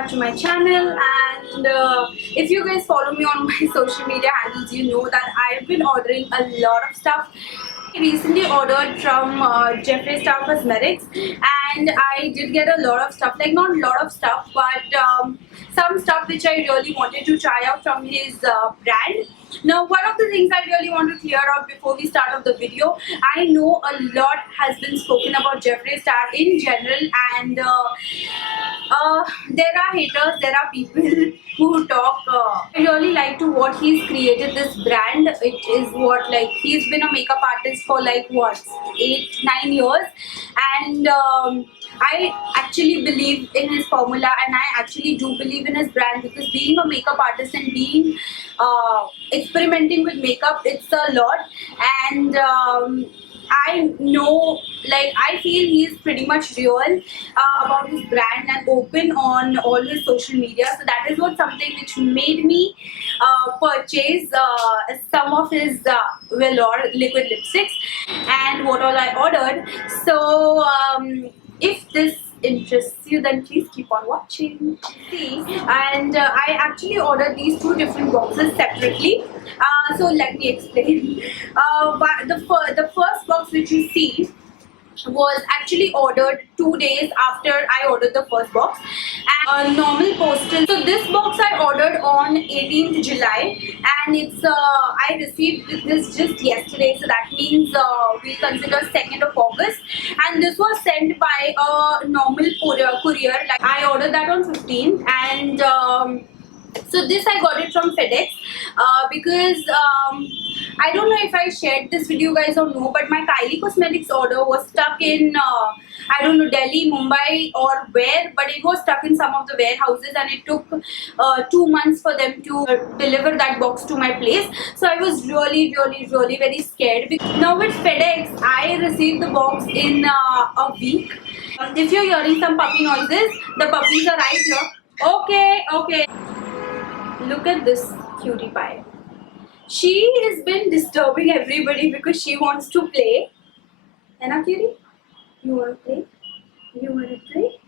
back to my channel. And if you guys follow me on my social media handles, you know that I've been ordering a lot of stuff. I recently ordered from Jeffree Star Cosmetics, and I did get a lot of stuff, like not a lot of stuff, but some stuff which I really wanted to try out from his brand. Now, one of the things I really want to clear out before we start off the video, I know a lot has been spoken about Jeffree Star in general, and there are haters, there are people who talk. I really like to what he's created this brand. It is what, like, he's been a makeup artist for like what, 8-9 years, and I actually believe in his formula, and I actually do believe in his brand, because being a makeup artist and being experimenting with makeup, it's a lot. And I know, like, I feel he's pretty much real about his brand and open on all his social media. So that is what something which made me purchase some of his Velour liquid lipsticks, and what all I ordered. So if this interests you, then please keep on watching. See, and I actually ordered these two different boxes separately. So let me explain. But the first box which you see was actually ordered 2 days after I ordered the first box, and normal postal. So this box I ordered on 18th July, and it's I received this just yesterday, so that means we consider 2nd of August, and this was sent by a normal courier. Like, I ordered that on 15th, and so this I got it from FedEx because I don't know if I shared this with you guys or no, but my Kylie Cosmetics order was stuck in I don't know, Delhi, Mumbai or where, but it was stuck in some of the warehouses, and it took 2 months for them to deliver that box to my place. So I was really very scared. Now with FedEx, I received the box in a week. If you're hearing some puppy noises, the puppies are right here. Okay. Look at this cutie pie. She has been disturbing everybody because she wants to play. Anna cutie? You want to play? You want to play?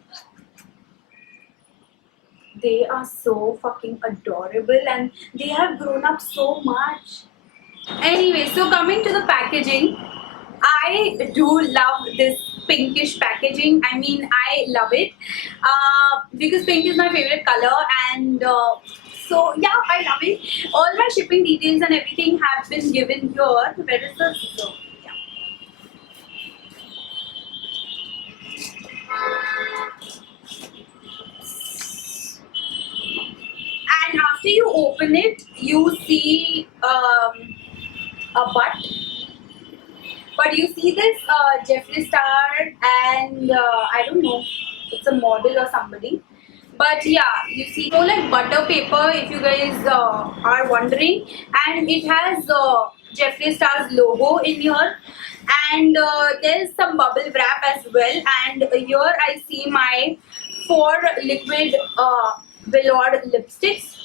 They are so fucking adorable, and they have grown up so much. Anyway, so coming to the packaging, I do love this pinkish packaging. I mean, I love it because pink is my favorite color, and so yeah, I love it. All my shipping details and everything have been given here. Where is the scissor? Yeah. And after you open it, you see a butt. But you see this Jeffree Star, and I don't know, it's a model or somebody. But yeah, you see, so like butter paper, if you guys are wondering, and it has Jeffree Star's logo in here, and there's some bubble wrap as well. And here I see my 4 liquid Velour lipsticks.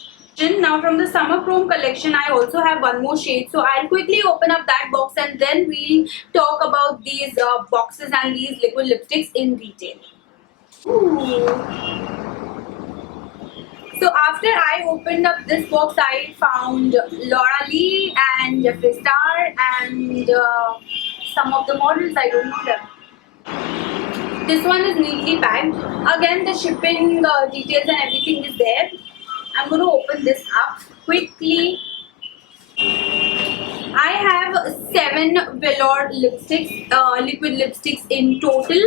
Now from the Summer Chrome collection, I also have one more shade, so I'll quickly open up that box, and then we'll talk about these boxes and these liquid lipsticks in detail. Ooh. So after I opened up this box, I found Laura Lee and Jeffree Star and some of the models. I don't know them. This one is neatly packed. Again, the shipping details and everything is there. I'm going to open this up quickly. I have 7 Velour lipsticks, liquid lipsticks in total,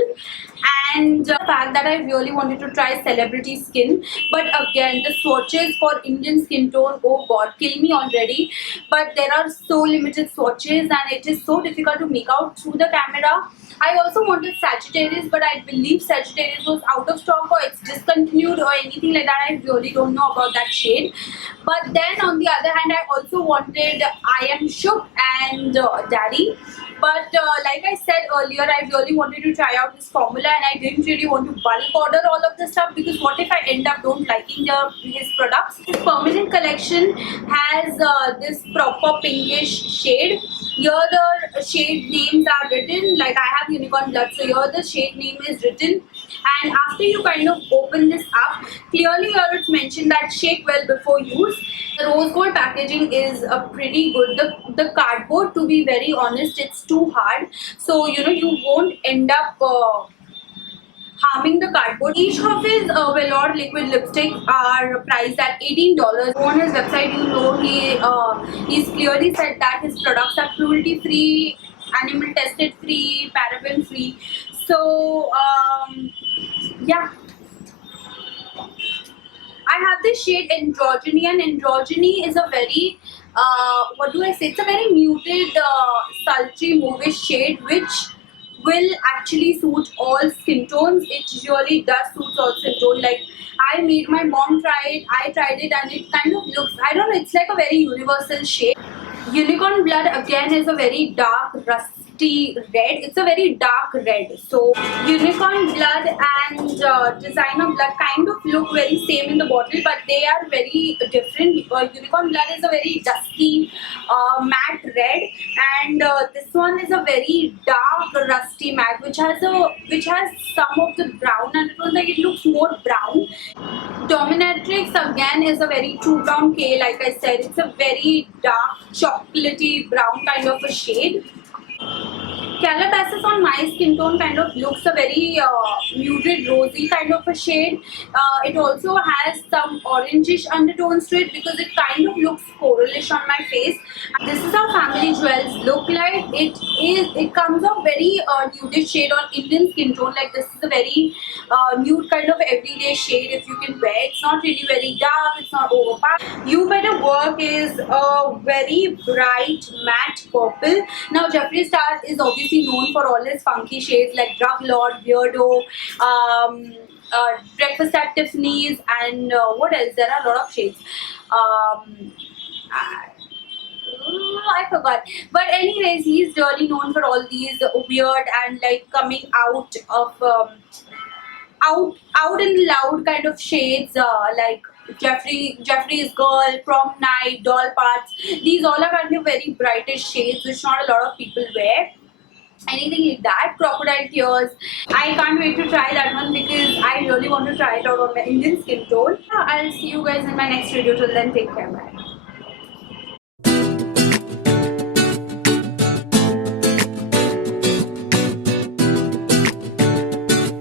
and the fact that I really wanted to try Celebrity Skin, but again the swatches for Indian skin tone, oh god, kill me already. But there are so limited swatches, and it is so difficult to make out through the camera. I also wanted Sagittarius, but I believe Sagittarius was out of stock or it's discontinued or anything like that. I really don't know about that shade. But then on the other hand, I also wanted I Am Shook and Daddy. But like I said earlier, I really wanted to try out this formula, and I didn't really want to bulk order all of this stuff, because what if I end up don't liking his products. This permanent collection has this proper pinkish shade. Here the shade names are written, like I have Unicorn Blood, so here the shade name is written, and after you kind of open this up, clearly here it's mentioned that shake well before use. The rose gold packaging is pretty good. The cardboard, to be very honest, it's too hard, so you won't end up harming the cardboard. Each of his Velour liquid lipstick are priced at $18. On his website, he's clearly said that his products are cruelty free, animal tested free, paraben free. So yeah. I have this shade Androgyny, and Androgyny is a very, what do I say? It's a very muted, sultry, mauvish shade, which will actually suit all skin tones. It really does suit all skin tone. Like, I made my mom try it, I tried it, and it kind of looks, I don't know, it's like a very universal shade. Unicorn Blood again is a very dark, rusty red. It's a very dark red. So Unicorn Blood and Designer Blood kind of look very same in the bottle, but they are very different. Unicorn Blood is a very dusty, matte red, and this one is a very dark, rusty matte, which has some of the brown undertones. Like, it looks more brown. Dominatrix again is a very true brown K. Like I said, it's a very dark, chocolatey brown kind of a shade. Calabasas on my skin tone kind of looks a very muted rosy kind of a shade. It also has some orangish undertones to it, because it kind of looks coralish on my face. This is how Family Jewels look like. It comes off very nudish shade on Indian skin tone. Like, this is a very nude kind of everyday shade if you can wear. It's not really very dark, it's not overpowering. You Better Work is a very bright matte purple. Now Jeffree Star is obviously known for all his funky shades like Drug Lord, Beardo, Breakfast at Tiffany's, and what else? There are a lot of shades. I forgot. But anyways, he's really known for all these weird and like coming out of out and loud kind of shades, like Jeffree's Girl, Prom Night, Doll Parts. These all are kind of very brightest shades which not a lot of people wear. Anything like that. Crocodile Tears, I can't wait to try that one, because I really want to try it out on my Indian skin tone. I'll see you guys in my next video. Till then, take care. Bye.